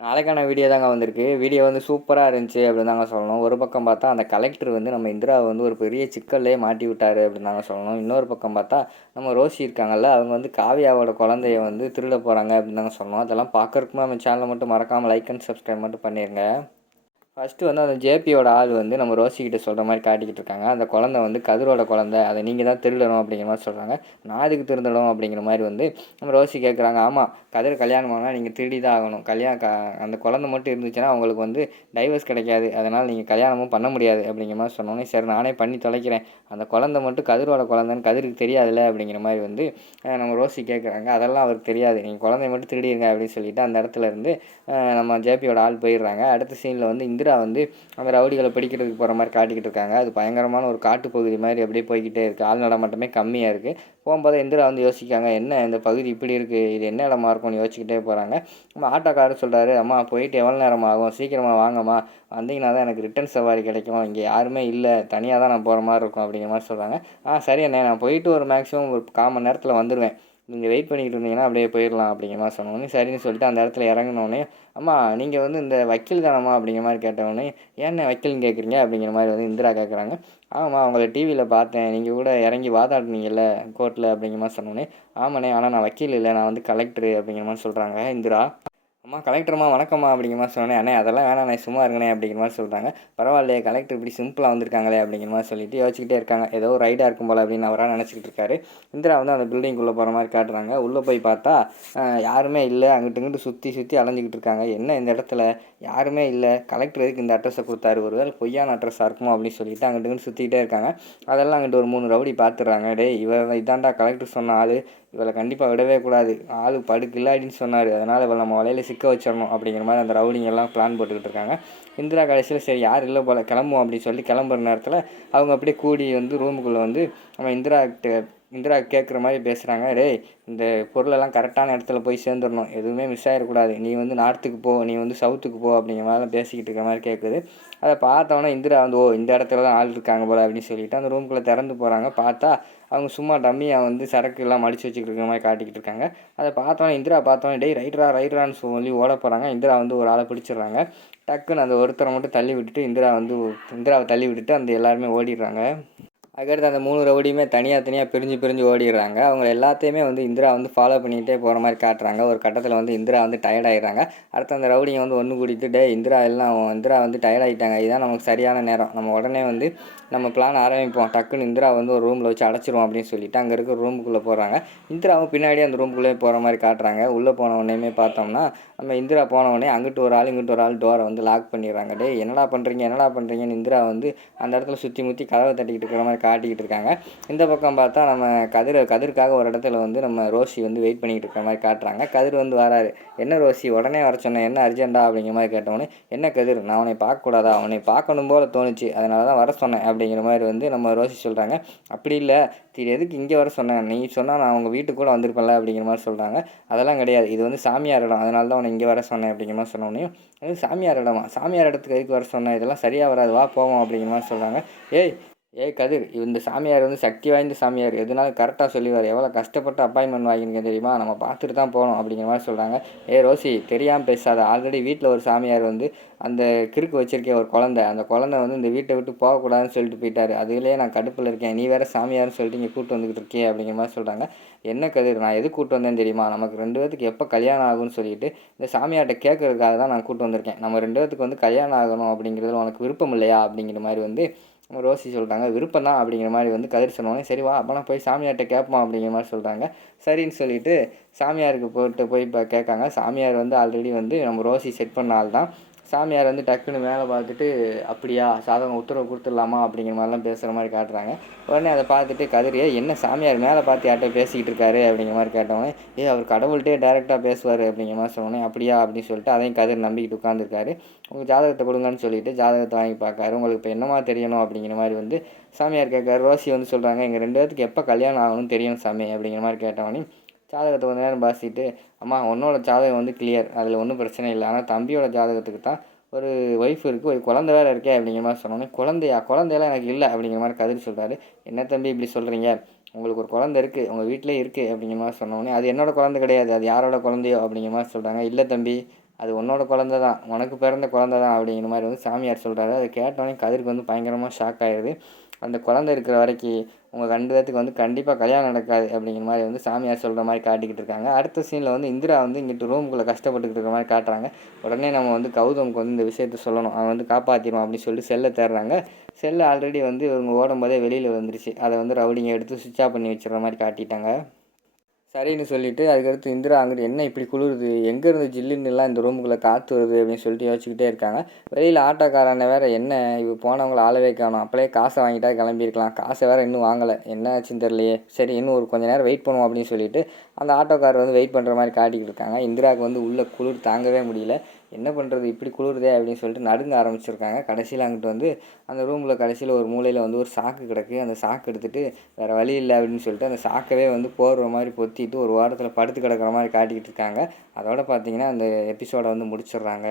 நாளைக்கான வீடியோ தாங்க வந்திருக்கு. வீடியோ வந்து சூப்பரா இருந்துச்சு அப்படின்னு தாங்க சொல்லணும். ஒரு பக்கம் பார்த்தா அந்த கலெக்டர் வந்து நம்ம இந்திராவ வந்து ஒரு பெரிய சிக்கல்லே மாட்டி விட்டாரு அப்படின்னு தாங்க சொல்லணும். இன்னொரு பக்கம் பார்த்தா நம்ம ரோசி இருக்காங்கல்ல, அவங்க வந்து காவியாவோட குழந்தைய வந்து திருட போறாங்க அப்படின்னு தாங்க சொல்லணும். அதெல்லாம் பார்க்கறதுக்கு நம்ம சேனலை மட்டும் மறக்காம லைக் அண்ட் சப்ஸ்கிரைப் மட்டும் பண்ணிருங்க. ஃபர்ஸ்ட்டு வந்து அந்த ஜேபியோட ஆள் வந்து நம்ம ரோசிக்கிட்ட சொல்கிற மாதிரி காட்டிக்கிட்டு இருக்காங்க. அந்த குழந்தை வந்து கதிரோட குழந்தை, அதை நீங்கள் தான் திருடணும் அப்படிங்கிற மாதிரி சொல்கிறாங்க. நான் அதுக்கு திருடணும் அப்படிங்கிற மாதிரி வந்து நம்ம ரோசி கேட்குறாங்க. ஆமாம், கதிர் கல்யாணம் ஆனால் நீங்கள் திருடி தான் ஆகணும். அந்த குழந்தை மட்டும் இருந்துச்சுன்னா அவங்களுக்கு வந்து டைவர்ஸ் கிடைக்காது, அதனால் நீங்கள் கல்யாணமும் பண்ண முடியாது அப்படிங்கிற மாதிரி சொன்னோன்னே, சரி நானே பண்ணி தொலைக்கிறேன், அந்த குழந்தை மட்டும் கதிரோட குழந்தைன்னு கதிருக்கு தெரியாதுல்ல அப்படிங்கிற மாதிரி வந்து நம்ம ரோசி கேட்குறாங்க. அதெல்லாம் அவருக்கு தெரியாது, நீங்கள் குழந்தைய மட்டும் திருடிடுங்க அப்படின்னு சொல்லிட்டு அந்த இடத்துல இருந்து நம்ம ஜேபியோட ஆள் போயிடுறாங்க. அடுத்த சீனில் வந்து இந்திரா வந்து அந்த ரவுடிகளை பிடிக்கிறதுக்கு போகிற மாதிரி காட்டிக்கிட்டு இருக்காங்க. அது பயங்கரமான ஒரு காட்டுப்பகுதி மாதிரி அப்படியே போய்கிட்டே இருக்குது. ஆள் நடமாட்டமே கம்மியாக இருக்குது. போகும்போது இந்திரா வந்து யோசிக்காங்க, என்ன இந்த பகுதி இப்படி இருக்குது, இது என்ன இடமா இருக்கும்னு யோசிச்சுக்கிட்டே போகிறாங்க. நம்ம ஆட்டோக்காரர் சொல்கிறாரு, அம்மா போயிட்டு எவ்வளோ நேரம் ஆகும், சீக்கிரமாக வாங்கம்மா, வந்தீங்கன்னா தான் எனக்கு ரிட்டன் சவாரி கிடைக்கும், இங்கே யாருமே இல்லை, தனியாக தான் நான் போகிற மாதிரி இருக்கும் அப்படிங்கிற மாதிரி சொல்கிறாங்க. சரி அண்ணே, நான் போயிட்டு ஒரு மேக்ஸிமம் ஒரு 1/4 மணி நேரத்தில் வந்துடுவேன், நீங்கள் வெயிட் பண்ணிக்கிட்டு இருந்தீங்கன்னா அப்படியே போயிடலாம் அப்படிங்கிற மாதிரி சொன்னோன்னே, சரின்னு சொல்லிட்டு அந்த இடத்துல இறங்கினோடனே, அம்மா நீங்கள் வந்து இந்த வக்கீல் தானம்மா அப்படிங்கிற மாதிரி கேட்டவுடனே, ஏன்னு வக்கீல்னு கேட்குறீங்க அப்படிங்கிற மாதிரி வந்து இந்திரா கேட்குறாங்க. ஆமாம், உங்களை டிவியில் பார்த்தேன், நீங்கள் கூட இறங்கி வாதாடுனீங்கல்ல கோர்ட்டில் அப்படிங்கிற மாதிரி சொன்னோன்னே, ஆமாண்ணே, ஆனால் நான் வக்கீல் இல்லை, நான் வந்து கலெக்டரு அப்படிங்கிற மாதிரி சொல்கிறாங்க இந்திரா. அம்மா கலெக்டர்மா வணக்கம்மா அப்படிங்கிற மாதிரி சொன்னேன். அண்ணே அதெல்லாம் வேணாண்ணே, சும்மா இருங்கண்ணே அப்படிங்கிற மாதிரி சொல்கிறாங்க. பரவாயில்லையே, கலெக்டர் இப்படி சிம்பிளாக வந்திருக்காங்களே அப்படிங்கிற மாதிரி சொல்லிட்டு யோசிச்சுக்கிட்டே இருக்காங்க. ஏதோ ஒரு ரைடாக இருக்கும் போல் அப்படின்னு அவராக நினச்சிக்கிட்டு இருக்காரு. இந்திரா வந்து அந்த பில்டிங்குள்ளே போகிற மாதிரி காட்டுறாங்க. உள்ளே போய் பார்த்தா யாருமே இல்லை. அங்கிட்டு இங்கிட்டு சுற்றி சுற்றி அலைஞ்சிக்கிட்டு இருக்காங்க. என்ன இந்த இடத்துல யாருமே இல்லை, கலெக்டர் எதுக்கு இந்த அட்ரஸை கொடுத்தாரு, ஒரு வேளை பொய்யான அட்ரஸாக இருக்குமோ அப்படின்னு சொல்லிட்டு அங்கிட்டு இங்கிட்டு சுற்றிக்கிட்டே இருக்காங்க. அதெல்லாம் அங்கிட்டு ஒரு 3 ரவுடி பார்த்துடுறாங்க. டேய் இதாண்டா கலெக்டர் சொன்ன ஆள், இவளை கண்டிப்பாக விடவே கூடாது, ஆள் படுக்கில்லாடின்னு சொன்னார், அதனால் இவளை நம்ம வலையில் சிக்க வச்சிடணும் அப்படிங்கிற மாதிரி அந்த ரவுடிங்கெல்லாம் பிளான் போட்டுக்கிட்டு இருக்காங்க. இந்திரா கடைசியில் சரி யார் இல்லை போல், கிளம்புவோம் அப்படின்னு சொல்லி கிளம்புற நேரத்தில் அவங்க அப்படியே கூடி வந்து ரூமுக்குள்ளே வந்து நம்ம இந்திரா கேட்குற மாதிரி பேசுகிறாங்க. டேய் இந்த பொருளெல்லாம் கரெக்டான இடத்துல போய் சேர்ந்துடணும், எதுவுமே மிஸ் ஆகிடக்கூடாது, நீ வந்து நார்த்துக்கு போ, நீ வந்து சவுத்துக்கு போ அப்படிங்கிற மாதிரிலாம் பேசிக்கிட்டு இருக்கிற மாதிரி கேட்குது. அதை பார்த்தோன்னே இந்திரா வந்து இந்த இடத்துல தான் ஆள் இருக்காங்க போல் அப்படின்னு சொல்லிட்டு அந்த ரூமுக்குள்ளே திறந்து போகிறாங்க. பார்த்தா அவங்க சும்மா டம்மியாக வந்து சரக்கு எல்லாம் மடித்து வச்சுக்கிட்டு இருக்கிற மாதிரி காட்டிக்கிட்டு இருக்காங்க. அதை பார்த்தோன்னே இந்திரா பார்த்தோன்னே டேய் ரைட்ரான்னு சொல்லி ஓட போகிறாங்க. இந்திரா வந்து ஒரு ஆளை பிடிச்சிடுறாங்க. டக்குன்னு அந்த ஒருத்தரை மட்டும் தள்ளி விட்டுட்டு இந்திராவை தள்ளி விட்டுட்டு அந்த எல்லாருமே ஓடிடுறாங்க. அதுக்கடுத்து அந்த 3 ரவுடியுமே தனியாக பிரிஞ்சு ஓடிடுறாங்க. அவங்க எல்லாத்தையுமே வந்து இந்திரா வந்து ஃபாலோ பண்ணிக்கிட்டே போகிற மாதிரி காட்டுறாங்க. ஒரு கட்டத்தில் வந்து இந்திரா வந்து டயர்ட் ஆகிடுறாங்க. அடுத்து அந்த ரவுடிங்க வந்து ஒன்று கூட்டிகிட்டு இந்திரா வந்து டயர்ட் ஆகிட்டாங்க, இதுதான் நமக்கு சரியான நேரம், நம்ம உடனே வந்து நம்ம பிளான் ஆரம்பிப்போம், டக்குன்னு இந்திரா வந்து ஒரு ரூமில் வச்சு அடைச்சிருவோம் அப்படின்னு சொல்லிட்டு அங்கே இருக்க ரூமுக்குள்ளே போகிறாங்க. இந்திராவும் பின்னாடியே அந்த ரூமுக்குள்ளே போகிற மாதிரி காட்டுறாங்க. உள்ளே போன உடனேயுமே பார்த்தோம்னா நம்ம இந்திரா போன உடனே அங்கிட்டு ஒரு ஆள் டோரை வந்து லாக் பண்ணிடுறாங்க. டேய் என்னடா பண்ணுறீங்கன்னு இந்திரா வந்து அந்த இடத்துல சுற்றி முற்றி கதவை தட்டிக்கிட்டு இருக்கிற மாதிரி காட்டிக்கிட்டு இருக்காங்க. இந்த பக்கம் பார்த்தா நம்ம கதிருக்காக ஒரு இடத்துல வந்து நம்ம ரோசி வந்து வெயிட் பண்ணிக்கிட்டு இருக்கிற மாதிரி காட்டுறாங்க. கதிர் வந்து வராரு. என்ன ரோசி உடனே வர சொன்னேன், என்ன அர்ஜென்ட்டா அப்படிங்கிற மாதிரி கேட்டவொடனே, என்ன கதிர் நான் அவனை பார்க்கக்கூடாதா, அவனை பார்க்கணும் போல் தோணுச்சு, அதனால தான் வர சொன்னேன் அப்படிங்கிற மாதிரி வந்து நம்ம ரோசி சொல்கிறாங்க. அப்படி இல்லை, எதுக்கு இங்கே வர சொன்னேன், நீ சொன்னால் நான் அவங்க வீட்டுக்கு கூட வந்திருப்பேன்ல அப்படிங்கிற மாதிரி சொல்கிறாங்க. அதெல்லாம் கிடையாது, இது வந்து சாமியார் இடம், அதனால தான் அவனை இங்கே வர சொன்னேன் அப்படிங்கிற மாதிரி சொன்னோடனே, அது சாமியார் இடமா, சாமியார் இடத்துக்கு எதுக்கு வர சொன்னேன், இதெல்லாம் சரியாக வராது, வா போவோம் அப்படிங்கிற மாதிரி சொல்கிறாங்க. ஏய் கதிர், இந்த சாமியார் வந்து சக்தி வாய்ந்த சாமியார், எதுனாலும் கரெக்டாக சொல்லிடுவார், எவ்வளோ கஷ்டப்பட்டு அப்பாயின்மெண்ட் வாங்கியிருக்கேன் தெரியுமா, நம்ம பார்த்துட்டு தான் போகணும் அப்படிங்கிற மாதிரி சொல்கிறாங்க. ரோசி தெரியாமல் பேசாத, ஆல்ரெடி வீட்டில் ஒரு சாமியார் வந்து அந்த கிறுக்கு வச்சிருக்கேன் ஒரு குழந்தை, அந்த குழந்தை வந்து இந்த வீட்டை விட்டு போகக்கூடாதுன்னு சொல்லிட்டு போயிட்டாரு, அதுலேயே நான் கடுப்பில் இருக்கேன், நீ வேறு சாமியார்னு சொல்லிட்டு இங்கே கூப்பிட்டு வந்துக்கிட்டு இருக்கே அப்படிங்கிற மாதிரி சொல்கிறாங்க. என்ன கதிர், நான் எது கூப்பிட்டு வந்தேன்னு தெரியுமா, நமக்கு 2 பேத்துக்கு எப்போ கல்யாணம் ஆகும்னு சொல்லிட்டு இந்த சாமியார்கிட்ட கேட்கறதுக்காக தான் நான் கூப்பிட்டு வந்திருக்கேன், நம்ம 2 பேத்துக்கு வந்து கல்யாணம் ஆகணும் அப்படிங்கிறதுல உனக்கு விருப்பம் இல்லையா அப்படிங்கிற மாதிரி வந்து நம்ம ரோசி சொல்கிறாங்க. விருப்பம் தான் அப்படிங்கிற மாதிரி வந்து கதிர் சொன்னோன்னே, சரி வா அப்போனா போய் சாமியார்கிட்ட கேட்போம் அப்படிங்கிற மாதிரி சொல்கிறாங்க. சரின்னு சொல்லிட்டு சாமியாருக்கு போய் இப்போ கேட்காங்க. சாமியார் வந்து ஆல்ரெடி வந்து நம்ம ரோசி செட் பண்ண ஆள் தான். சாமியார் வந்து டக்குன்னு மேலே பார்த்துட்டு, அப்படியா சாதகம் உத்தரவு கொடுத்துடலாமா அப்படிங்கிற மாதிரிலாம் பேசுகிற மாதிரி காட்டுறாங்க. உடனே அதை பார்த்துட்டு கதிர், என்ன சாமியார் மேலே பார்த்து யார்கிட்ட பேசிக்கிட்டு இருக்காரு அப்படிங்கிற மாதிரி கேட்டவொடனே, அவர் கடவுள்கிட்டே டேரெக்டாக பேசுவார் அப்படிங்கிற மாதிரி சொன்னோன்னே, அப்படியா அப்படின்னு சொல்லிட்டு அதையும் கதிர் நம்பிக்கிட்டு உட்காந்துருக்காரு. உங்கள் ஜாதகத்தை கொடுங்கன்னு சொல்லிட்டு ஜாதகத்தை வாங்கி பார்க்காரு. உங்களுக்கு இப்போ என்னமா தெரியணும் அப்படிங்கிற மாதிரி வந்து சாமியார் கேட்காரு. ரோசி வந்து சொல்கிறாங்க, எங்கள் 2 பேத்துக்கு எப்போ கல்யாணம் ஆகணும்னு தெரியும் சாமி அப்படிங்கிற மாதிரி கேட்டவொடனே, ஜாதகத்தை கொஞ்ச நேரம் பாசிட்டு, அம்மா உன்னோட ஜாதகம் வந்து கிளியர், அதில் ஒன்றும் பிரச்சனை இல்லை, ஆனால் தம்பியோட ஜாதகத்துக்கு தான் ஒரு ஒய்ஃப் இருக்குது, ஒரு குழந்தை வேறு இருக்கே அப்படிங்கிற மாதிரி சொன்னோன்னே, குழந்தையெல்லாம் எனக்கு இல்லை அப்படிங்கிற மாதிரி கதிர் சொல்கிறாரு. என்ன தம்பி இப்படி சொல்கிறீங்க, உங்களுக்கு ஒரு குழந்தை இருக்குது, உங்கள் வீட்டிலே இருக்குது அப்படிங்கிற மாதிரி சொன்னோன்னே, அது என்னோடய குழந்தை கிடையாது, அது யாரோட குழந்தையோ அப்படிங்கிற மாதிரி சொல்கிறாங்க. இல்லை தம்பி, அது உன்னோட குழந்த தான், உனக்கு பிறந்த குழந்த தான் அப்படிங்கிற மாதிரி வந்து சாமியார் சொல்கிறாரு. அதை கேட்டோடனே கதிருக்கு வந்து பயங்கரமாக ஷாக் ஆயிடுது. அந்த குழந்தை இருக்கிற வரைக்கும் உங்கள் 2 பேத்துக்கு வந்து கண்டிப்பாக கல்யாணம் நடக்காது அப்படிங்கிற மாதிரி வந்து சாமியார் சொல்கிற மாதிரி காட்டிக்கிட்டு இருக்காங்க. அடுத்த சீனில் வந்து இந்திரா வந்து இங்கிட்டு ரூமுக்குள்ளே கஷ்டப்பட்டுக்கிட்டு இருக்கிற மாதிரி காட்டுறாங்க. உடனே நம்ம வந்து கௌதமுக்கு வந்து இந்த விஷயத்த சொல்லணும், அவன் வந்து காப்பாற்றிடுவான் அப்படின்னு சொல்லிட்டு செல்லை தேடுறாங்க. செல்லு ஆல்ரெடி வந்து இவங்க ஓடும்போதே வெளியில் வந்துருச்சு. அதை வந்து ரவுடிங்க எடுத்து சுவிட்ச் ஆஃப் பண்ணி வச்சுற மாதிரி காட்டிட்டாங்க. சரின்னு சொல்லிவிட்டு அதுக்கடுத்து இந்திரா அங்கிட்டு என்ன இப்படி குளிருது, எங்கேருந்து ஜில்லுன்னுலாம் இந்த ரூமுக்குள்ளே காற்று வருது அப்படின்னு சொல்லிட்டு யோசிச்சுக்கிட்டே இருக்காங்க. வெளியில் ஆட்டோக்காரனை வேறு என்ன இவ போனவங்கள ஆளவே காணும், அப்படியே காசை வாங்கிட்டா கிளம்பியிருக்கலாம், காசை வேறு இன்னும் வாங்கலை, என்ன ஆச்சுன்னு தெரியலையே, சரி இன்னும் ஒரு கொஞ்சம் நேரம் வெயிட் பண்ணுவோம் அப்படின்னு சொல்லிட்டு அந்த ஆட்டோக்காரர் வந்து வெயிட் பண்ணுற மாதிரி காட்டிக்கிட்டு இருக்காங்க. இந்திராவுக்கு வந்து உள்ள குளிர் தாங்கவே முடியல. என்ன பண்ணுறது இப்படி குளிருதே அப்படின்னு சொல்லிட்டு நடுங்க ஆரம்பிச்சிருக்காங்க. கடைசியில் அங்கிட்டு வந்து அந்த ரூமில் கடைசியில் ஒரு மூலையில் வந்து ஒரு சாக்கு கிடக்கு. அந்த சாக்கு எடுத்துகிட்டு வேறு வழி இல்லை அப்படின்னு சொல்லிட்டு அந்த சாக்கவே வந்து போடுற மாதிரி பொத்திட்டு ஒரு வாரத்தில் படுத்து கிடக்கிற மாதிரி காட்டிக்கிட்டு இருக்காங்க. அதோட பார்த்தீங்கன்னா அந்த எபிசோடை வந்து முடிச்சிடுறாங்க.